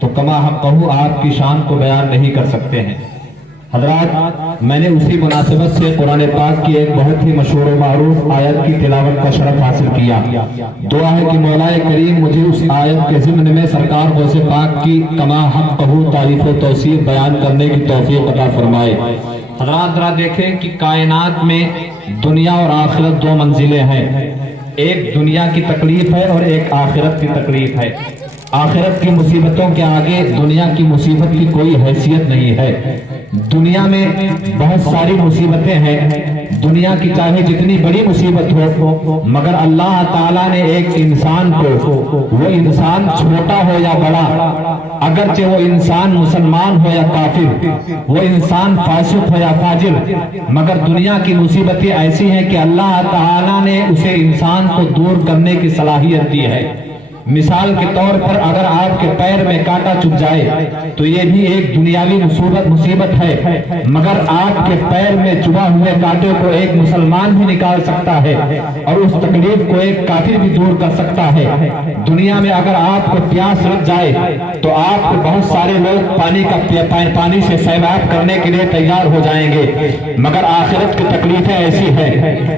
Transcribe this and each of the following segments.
تو کما حقہ آپ کی شان کو بیان نہیں کر سکتے ہیں۔ حضرات، میں نے اسی مناسبت سے قرآن پاک کی ایک بہت ہی مشہور و معروف آیت کی تلاوت کا شرف حاصل کیا۔ دعا ہے کہ مولا کریم مجھے اس آیت کے ضمن میں سرکار غوث پاک کی کما حقہ تعریف و توصیف بیان کرنے کی توفیق عطا فرمائے۔ حضرات ذرا دیکھیں کہ کائنات میں دنیا اور آخرت دو منزلیں ہیں، ایک دنیا کی تکلیف ہے اور ایک آخرت کی تکلیف ہے۔ آخرت کی مصیبتوں کے آگے دنیا کی مصیبت کی کوئی حیثیت نہیں ہے۔ دنیا میں بہت ساری مصیبتیں ہیں، دنیا کی چاہے جتنی بڑی مصیبت ہو، مگر اللہ تعالیٰ نے ایک انسان کو، وہ انسان چھوٹا ہو یا بڑا، اگرچہ وہ انسان مسلمان ہو یا کافر، وہ انسان فاسق ہو یا فاجر، مگر دنیا کی مصیبتیں ایسی ہیں کہ اللہ تعالیٰ نے اسے انسان کو دور کرنے کی صلاحیت دی ہے۔ مثال کے طور پر اگر آپ کے پیر میں کانٹا چبھ جائے تو یہ بھی ایک دنیاوی مصیبت ہے، مگر آپ کے پیر میں چبھا ہوئے کانٹے کو ایک مسلمان بھی نکال سکتا ہے اور اس تکلیف کو ایک کافر بھی دور کر سکتا ہے۔ دنیا میں اگر آپ کو پیاس لگ جائے تو آپ کو بہت سارے لوگ پانی سے سیراب کرنے کے لیے تیار ہو جائیں گے، مگر آخرت کی تکلیفیں ایسی ہے،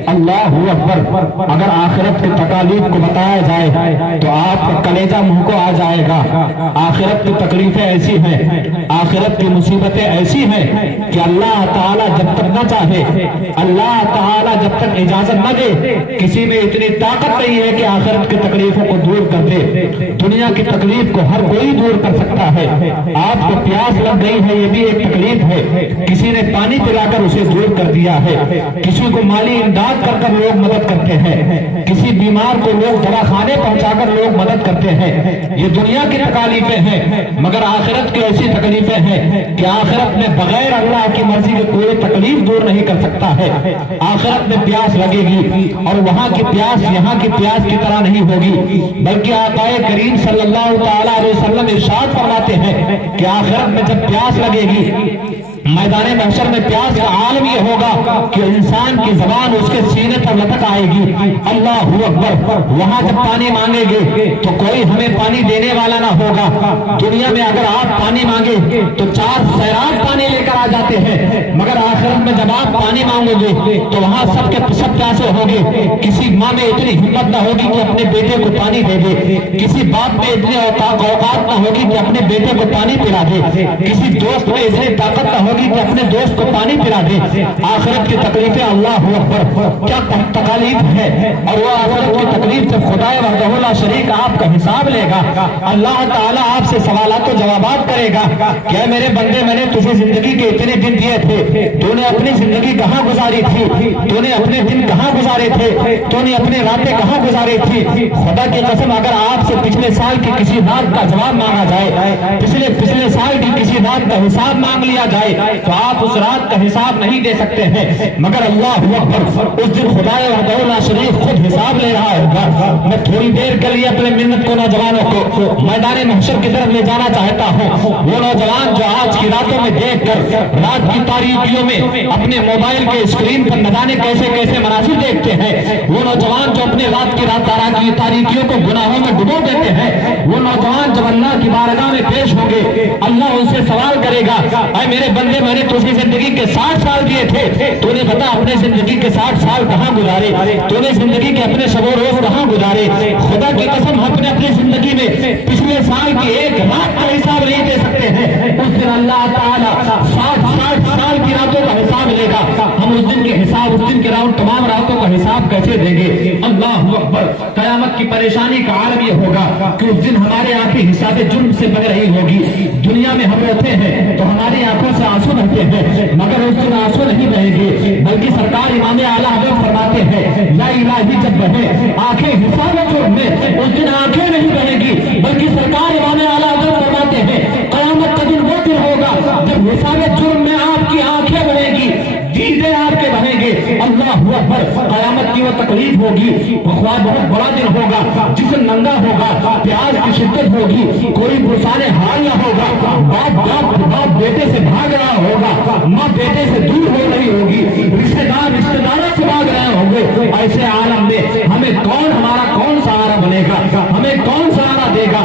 اللہ اکبر، اگر آخرت کی تکالیف کو بتایا جائے تو آپ کلیجہ منہ کو آ جائے گا۔ آخرت کی تکلیفیں ایسی ہیں، آخرت کی مصیبتیں ایسی ہیں کہ اللہ تعالیٰ جب تک نہ چاہے، اللہ تعالیٰ جب تک اجازت نہ دے، کسی میں اتنی طاقت نہیں ہے کہ آخرت کی تکلیفوں کو دور کر دے۔ دنیا کی تکلیف کو ہر کوئی دور کر سکتا ہے۔ آپ کو پیاس لگ گئی ہے، یہ بھی ایک تکلیف ہے، کسی نے پانی پلا کر اسے دور کر دیا ہے۔ کسی کو مالی امداد کر کر لوگ مدد کرتے ہیں، کسی بیمار کو لوگ دواخانے پہنچا کر لوگ مدد کرتے ہیں۔ یہ دنیا کی تکالیفیں ہیں، مگر آخرت کی ایسی تکلیفیں ہیں کہ آخرت میں بغیر اللہ کی مرضی کے کوئی تکلیف دور نہیں کر سکتا ہے۔ آخرت میں پیاس لگے گی اور وہاں کی پیاس یہاں کی پیاس کی طرح نہیں ہوگی، بلکہ آقا کریم صلی اللہ تعالیٰ علیہ وسلم ارشاد فرماتے ہیں کہ آخرت میں جب پیاس لگے گی، میدان محشر میں پیاس کا عالم یہ ہوگا کہ انسان کی زبان اس کے سینے پر لٹک آئے گی، اللہ اکبر۔ وہاں جب پانی مانگے گے تو کوئی ہمیں پانی دینے والا نہ ہوگا۔ دنیا میں اگر آپ پانی مانگے تو 4 سیراب پانی لے کر آ جاتے ہیں، مگر آخرت میں جب آپ پانی مانگو گے تو وہاں سب کے سب پیاسے ہوں گے۔ کسی ماں میں اتنی ہمت نہ ہوگی کہ اپنے بیٹے کو پانی دے دے، کسی باپ میں اتنی اوقات نہ ہوگی کہ اپنے بیٹے کو پانی پلا دے، کسی دوست میں اتنی طاقت نہ ہوگی کہ اپنے دوست کو پانی پلا دے۔ آخرت کی تکلیفیں اللہ اکبر کیا تکالیف ہے، اور وہ آخرت کی تکلیف جب خدا وحدہ لا شریک آپ کا حساب لے گا، اللہ تعالیٰ آپ سے سوالات و جوابات کرے گا کہ اے میرے بندے، میں نے تجھے زندگی کے اتنے دن دیے تھے، تو نے اپنی زندگی کہاں گزاری تھی، تو نے اپنے دن کہاں گزارے تھے، تو نے اپنے راتیں کہاں گزاری تھی۔ خدا کی قسم اگر آپ سے پچھلے سال کی کسی رات کا جواب مانگا جائے، پچھلے سال کی کسی رات کا حساب مانگ لیا جائے تو آپ اس رات کا حساب نہیں دے سکتے ہیں، مگر اللہ اکبر اس دن خدا وحدہ لا شریک خود حساب لے رہا ہوگا۔ میں تھوڑی دیر کے لیے اپنے منت کو نوجوانوں کو میدان محشر کی طرف لے جانا چاہتا ہوں۔ وہ نوجوان جو آج کی راتوں میں دیکھ کر رات کی تاریکیوں میں اپنے موبائل کے اسکرین پر نہ جانے کیسے کیسے مناظر دیکھتے ہیں، وہ نوجوان جو اپنے رات کی تاریکیوں کو گناہوں میں ڈبو دیتے ہیں، وہ نوجوان جب اللہ کی بارگاہ میں پیش ہوں گے، اللہ ان سے سوال کرے گا، اے میرے بندے، میں نے تجھے زندگی کے 60 سال دیے تھے، تو نے بتا اپنے زندگی کے 60 سال کہاں گزارے، تو نے زندگی کے اپنے شب و روز کہاں گزارے۔ خدا کی قسم اپنی زندگی میں پچھلے سال کی ایک رات کا حساب نہیں دے سکتے ہیں، اس دن اللہ تعالیٰ 60 سال کی راتوں کا حساب لے گا۔ ہم اس دن کے حساب، اس دن کے تمام راتوں کا حساب کیسے دیں گے؟ اللہ اکبر۔ قیامت کی پریشانی کا عالم یہ ہوگا کہ اس دن ہمارے آنکھیں حساب جرم سے بہ رہی ہوگی۔ دنیا میں ہم روتے ہیں تو ہماری آنکھوں سے آنسو بہتے ہیں، مگر اس دن آنسو نہیں بہیں گے، بلکہ سرکار امام اعلیٰ حضرت فرماتے ہیں لا الہی جب بہے آنکھیں حساب جرم میں، اس دن آنکھیں نہیں بہیں گی، بلکہ سرکار امام اعلیٰ حضرت فرماتے ہیں قیامت کا دن وہ دن ہوگا جب حساب جرم میں آپ کی آنکھیں بہیں گی، دیدے آپ کے بہیں گے۔ اللہ اکبر۔ قیامت کی وہ تکلیف ہوگی، بہت بڑا دن ہوگا، جسم ننگا ہوگا، پیاس کی شدت ہوگی، کوئی برسانے حال نہ ہوگا، باپ بیٹے سے بھاگ رہا ہوگا، ماں بیٹے سے دور ہو رہی ہوگی، رشتہ داروں سے بھاگ رہے ہوں گے۔ ایسے عالم میں ہمیں ہمارا کون سہارا بنے گا، ہمیں کون سہارا دے گا؟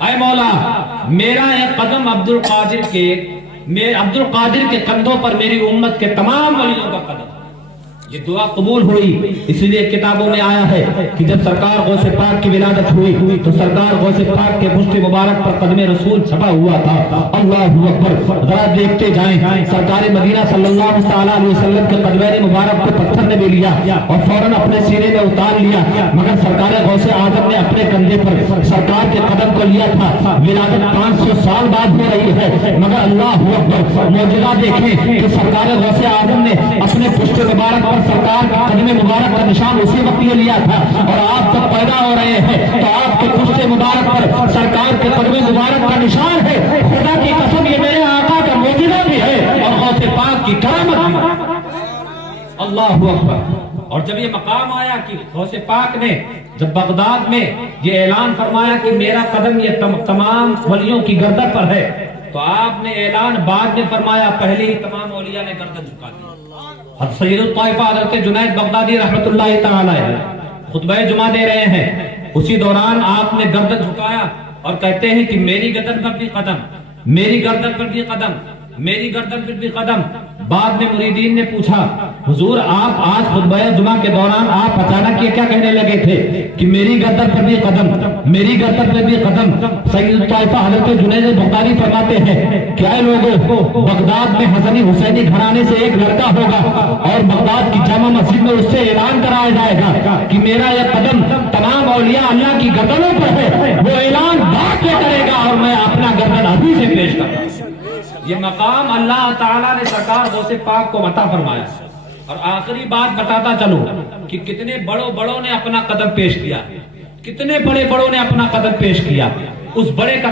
اے مولا میرا ایک قدم عبد القادر کے کندھوں پر میری امت کے تمام ولیوں کا قدم. یہ دعا قبول ہوئی. اس لیے کتابوں میں آیا ہے کہ جب سرکار غوث پاک کی ولادت ہوئی تو سرکار غوث پاک کے مشت مبارک پر قدم رسول چھپا ہوا تھا. اللہ اکبر. ذرا دیکھتے جائیں سرکار مدینہ صلی اللہ تعالیٰ علیہ وسلم کے قدمین مبارک کو پتھر نے بھی لیا اور فوراً اپنے سینے میں اتار لیا, مگر سرکار غوث اعظم نے اپنے کندھے پر سرکار کے قدم کو لیا تھا. ولادت 500 سال بعد ہو رہی ہے, مگر اللہ اکبر معجزہ دیکھیں کہ سرکار غوث اعظم نے اپنے پشت مبارک پر سرکار کے قدم مبارک کا نشان اسی وقت یہ لیا تھا. اور آپ جب پیدا ہو رہے ہیں تو آپ کے پشت مبارک پر سرکار کے قدم مبارک کا نشان ہے. خدا کی قسم یہ میرے آقا کا معجزہ بھی ہے اور غوث پاک کی کرامت بھی. اللہ اکبر. اور جب یہ مقام آیا کہ غوث پاک نے جب بغداد میں یہ اعلان فرمایا کہ میرا قدم یہ تمام ولیوں کی گردن پر ہے, تو آپ نے اعلان بعد میں فرمایا, پہلے ہی تمام اولیاء نے گردن جھکا دی. سید الطائفہ حضرت جنید بغدادی رحمت اللہ تعالی علیہ خطبہ جمعہ دے رہے ہیں, اسی دوران آپ نے گردن جھکایا اور کہتے ہیں کہ میری گردن پر بھی قدم, میری گردن پر بھی قدم, میری گردن پر بھی قدم. بعد میں مریدین نے پوچھا حضور آپ آج خطبہ جمعہ کے دوران آپ اچانک یہ کیا کہنے لگے تھے کہ میری گردن پر بھی قدم, میری گردن پر بھی قدم. سید الطائفہ حضرت جنید بغدادی فرماتے ہیں کہ اے لوگوں, بغداد میں حسنی حسینی گھرانے سے ایک لڑکا ہوگا اور بغداد کی جامع مسجد میں اس سے اعلان کرایا جائے گا کہ میرا یہ قدم تمام اولیاء اللہ کی گردنوں پر ہے. وہ اعلان بعد میں کرے گا اور میں اپنا گردن ابھی سے پیش کروں. یہ مقام اللہ تعالیٰ نے سرکار غوث پاک کو عطا فرمایا. اور آخری بات بتاتا چلوں کہ کتنے بڑوں نے اپنا قدم پیش کیا, کتنے بڑوں نے اپنا قدم پیش کیا. اس بڑے کا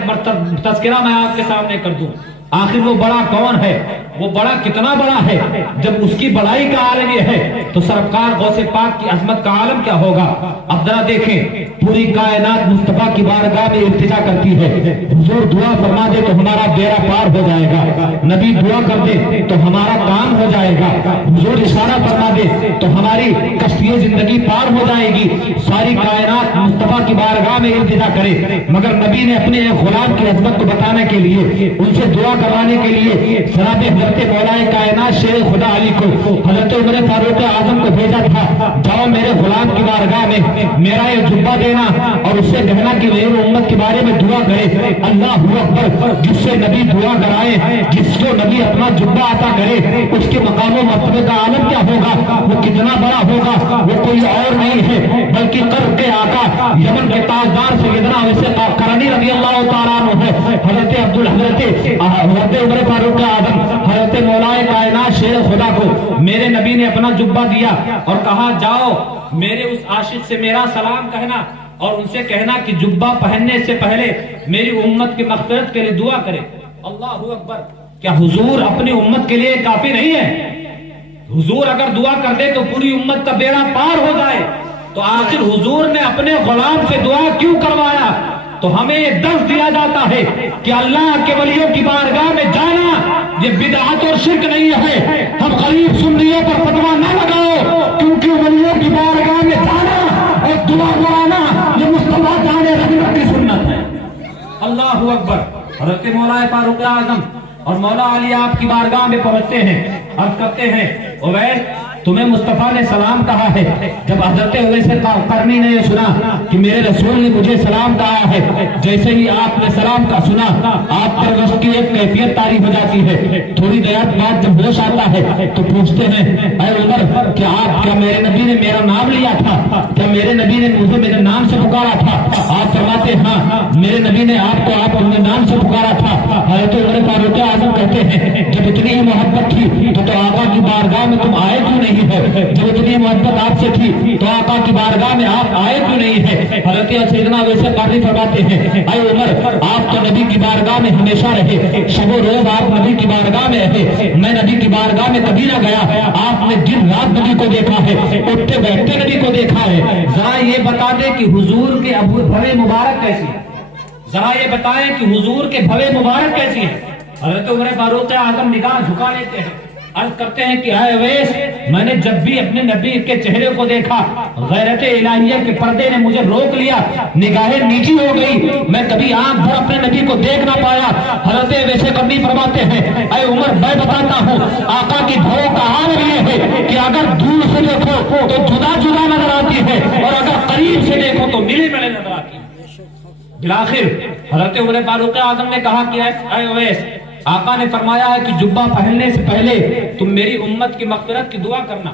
تذکرہ میں آپ کے سامنے کر دوں. آخر وہ بڑا کون ہے, وہ بڑا کتنا بڑا ہے. جب اس کی بڑائی کا عالم یہ ہے تو سرکار غوث پاک کی عظمت کا عالم کیا ہوگا. اب ذرا دیکھیں پوری کائنات مصطفیٰ کی بارگاہ میں التجا کرتی ہے, حضور دعا فرما دے تو ہمارا بیڑا پار ہو جائے گا, نبی دعا کر دے تو ہمارا کام ہو جائے گا, حضور اشارہ فرما دے تو ہماری کشتی زندگی پار ہو جائے گی. ساری کائنات مصطفیٰ کی بارگاہ میں التجا کرے, مگر نبی نے اپنے ایک غلام کی عظمت کو بتانے کے لیے, ان سے دعا کروانے کے لیے جناب حضرت مولا کائنات شیر خدا علی کو, حضرت عمر فاروق اعظم کو بھیجا تھا, جاؤ میرے غلام کی بارگاہ میں میرا یہ جبہ دینا اور اس سے کہنا کہ میری امت کے بارے میں دعا کرے. اللہ اکبر. جس سے نبی دعا کرائے, جس کو نبی اپنا جبہ عطا کرے, اس کے مقام و مرتبے کا عالم کیا ہوگا, وہ کتنا بڑا ہوگا. وہ کوئی اور نہیں ہے بلکہ قرب کے آقا یمن کے تاجدار سیدنا ویسے کرنی رضی اللہ تعالیٰ عنہ ہے. حضرت حضرت عمر فاروق اعظم حضرت مولا کائنات شیر خدا کو میرے نبی نے اپنا جبہ دیا اور کہا جاؤ میرے اس عاشق سے میرا سلام کہنا اور ان سے کہنا کہ جبہ پہننے سے پہلے میری امت کی مغفرت کے لیے دعا کرے. اللہ اکبر. کیا حضور اپنی امت کے لیے کافی نہیں ہے؟ حضور اگر دعا کر دے تو پوری امت کا بیڑا پار ہو جائے, تو آخر حضور نے اپنے غلام سے دعا کیوں کروایا؟ تو ہمیں یہ درس دیا جاتا ہے کہ اللہ کے ولیوں کی بارگاہ میں جانا یہ بدعت اور شرک نہیں ہے. ہم غریب سنیوں پر فتویٰ نہ لگاؤ, کیونکہ ولیوں کی بارگاہ میں جانا اور دعا کرانا یہ مصطفیٰ جان رحمت کی سنت ہے. اللہ اکبر. حضرت مولا فاروق اعظم اور مولا علی آپ کی بارگاہ میں پہنچتے ہیں, عرض کرتے ہیں اویس تمہیں مصطفیٰ نے سلام کہا ہے. جب حضرت اویس قرنی نے یہ سنا کہ میرے رسول نے مجھے سلام کہا ہے, جیسے ہی آپ نے سلام کا سنا آپ پر وقت کی ایک کیفیت طاری ہو جاتی ہے. تھوڑی دیر بعد جب ہوش آتا ہے تو پوچھتے ہیں اے عمر کیا میرے نبی نے میرا نام لیا تھا, کیا میرے نبی نے مجھے میرے نام سے پکارا تھا؟ آپ فرماتے ہاں میرے نبی نے آپ کو آپ اپنے نام سے پکارا تھا. حضرت عمر فاروق اعظم کہتے ہیں جب اتنی ہی محبت تھی تو آقا کی بارگاہ میں تم آئے کیوں نہیں ہے؟ جب اتنی محبت آپ سے تھی تو آقا کی بارگاہ میں آپ آئے کیوں نہیں ہے؟ حضرت سیدنا ویسے قاری فرماتے ہیں اے عمر آپ تو نبی کی بارگاہ میں ہمیشہ رہے, شب و روز آپ نبی کی بارگاہ میں رہے, میں نبی کی بارگاہ میں کبھی نہ گیا. آپ نے دن رات نبی کو دیکھا ہے, اٹھتے بیٹھتے نبی کو دیکھا ہے. ذرا یہ بتا دے کہ حضور کے بھوے مبارک کیسی ہے, ذرا یہ بتائیں کہ حضور کے بھوے مبارک کیسی ہے. حضرت عمر فاروق اعظم نگاہ جھکا لیتے ہیں, عرض کرتے ہیں کہ اے اویس میں نے جب بھی اپنے نبی کے چہرے کو دیکھا غیرت الہیہ کے پردے نے مجھے روک لیا، نگاہیں نیچی ہو گئی، میں کبھی آنکھ بھر اپنے نبی کو دیکھ نہ پایا۔ حضرت ویسے قرنی فرماتے ہیں اے عمر میں بتاتا ہوں آقا کی بھوک کا حال یہ ہے کہ اگر دور سے دیکھو تو جدا جدا نظر آتی ہے اور اگر قریب سے دیکھو تو ملے ملے نظر آتی ہے۔ بالآخر حضرت عمر فاروق اعظم نے کہا کہ اے اویس، آقا نے فرمایا ہے کہ جبہ پہننے سے پہلے تم میری امت کی مغفرت کی دعا کرنا۔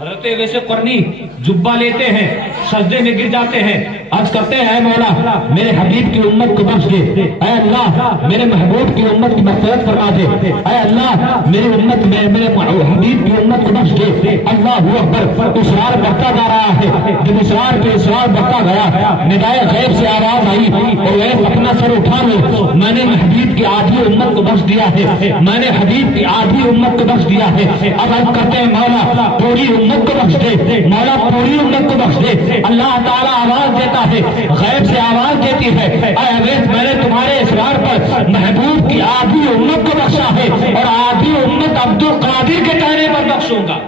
حضرت ویسے قرنی جبہ لیتے ہیں، سجدے میں گر جاتے ہیں، عرض کرتے ہیں اے مولا میرے حبیب کی امت کو بخش دے، اے اللہ میرے محبوب کی امت کی مغفرت فرما دے، اے اللہ میری امت میں میرے حبیب کی امت کو بخش دے۔ اللہ اکبر، اصرار بڑھتا جا رہا ہے، جب اصرار پہ اصرار بڑھتا گیا ندائے غیب سے آواز آئی اور اے اپنا سر اٹھا لو، میں نے حبیب کی آدھی امت کو بخش دیا ہے، میں نے حبیب کی آدھی امت کو بخش دیا ہے۔ اب عرض کرتے ہیں مولا پوری امت کو بخش دے، مولا پوری امت کو بخش دے۔ اللہ تعالیٰ آواز دیتا ہے، غیب سے آواز دیتی ہے اے اویس میں نے تمہارے اصرار پر محبوب کی آدھی امت کو بخشا ہے اور آدھی امت عبد القادر کے کہنے پر بخشوں گا،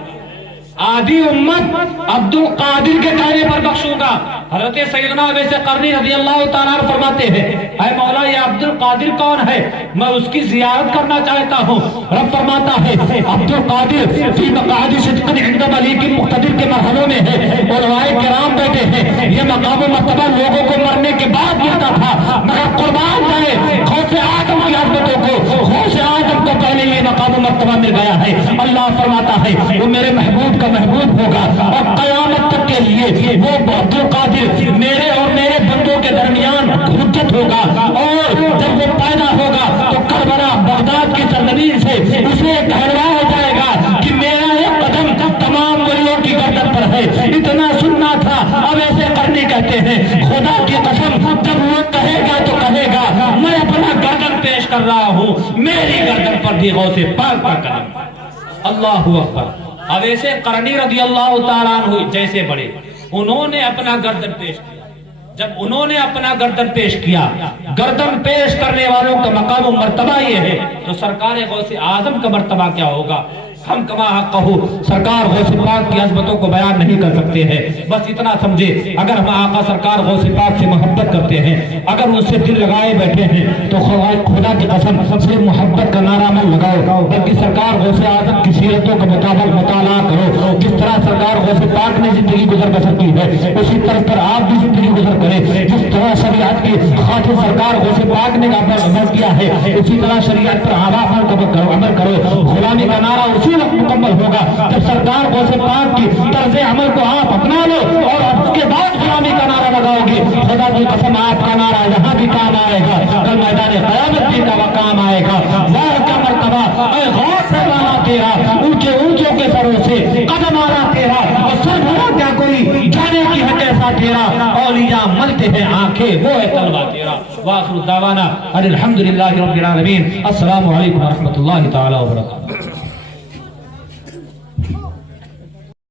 آدھی امت عبد القادر کے کہنے پر بخشوں گا۔ حضرت سیدنا اویس قرنی رضی اللہ تعالیٰ عنہ فرماتے ہیں اے مولا یہ عبد القادر کون ہے؟ میں اس کی زیارت کرنا چاہتا ہوں۔ رب فرماتا ہے عبد القادر فی مقعد صدق عند ملیک مقتدر کے مرحلوں میں ہے، علماء کرام بیٹھے ہیں یہ مقام و مرتبہ لوگوں کو مرنے کے بعد ملتا تھا، مگر قربان جائے غوث اعظم کی عظمتوں کو، غوث اعظم کو پہلے یہ مقام و مرتبہ مل گیا ہے۔ اللہ فرماتا ہے وہ میرے محبوب کا محبوب ہوگا اور قیامت تک کے لیے وہ عبد القادر میرے اور میرے بندوں کے درمیان حجت ہوگا، اور جب وہ پیدا ہوگا تو کربلا بغداد کی سرزمین سے اسے کہلوایا جائے گا کہ میرا ایک قدم تمام ولیوں کی گردن پر ہے۔ اتنا سننا تھا۔ اب ایسے کرنے کہتے ہیں خدا کی قسم جب وہ کہے گا تو کہے گا میں اپنا گردن پیش کر رہا ہوں، میری گردن پر بھی غوث پاک کا قدم۔ اللہ اکبر۔ اب ایسے قرنی رضی اللہ تعالیٰ عنہ جیسے بڑے انہوں نے اپنا گردن پیش کیا۔ جب انہوں نے اپنا گردن پیش کیا، گردن پیش کرنے والوں کا مقام و مرتبہ یہ ہے تو سرکار غوث اعظم کا مرتبہ کیا ہوگا؟ ہم کما حق کہو سرکار غوث پاک کی عظمتوں کو بیان نہیں کر سکتے ہیں۔ بس اتنا سمجھے اگر ہم آقا سرکار غوث پاک سے محبت کرتے ہیں، اگر ان سے دل لگائے بیٹھے ہیں تو خدا کی قسم صرف محبت کا نعرہ مت لگاؤ، بلکہ سرکار غوث اعظم کی سیرتوں کا مطابق مطالعہ کرو۔ جس طرح سرکار غوث پاک نے زندگی گزر بسر کی ہے اسی طرح پر آپ بھی زندگی گزر کریں۔ جس طرح شریعت کی خاطر سرکار غوث پاک نے عمل کیا ہے اسی طرح شریعت پر عمل کرو۔ غلامی کا نعرہ اسی وقت مکمل ہوگا جب سرکار غوث پاک کی طرز عمل کو آپ اپنا لو اور اس کے بعد غلامی کا نعرہ لگاؤ گے۔ خدا کی قسم آپ کا نعرہ یہاں بھی کام آئے گا، کل میدان قیامت بھی کا کام آئے گا۔ اللہ کا مرتبہ اے غوث والا تیرا، اونچے اونچوں کے سروں سے قدم آنا تیرا، اور سر بھرا کیا کوئی جانے کی ہے کیسا تیرا، اولیاء ملتے ہیں آنکھیں وہ ہے طلبہ تیرا۔ وآخر دعوانا الحمدللہ رب العالمین۔ السلام علیکم ورحمۃ اللہ تعالی وبرکاتہ۔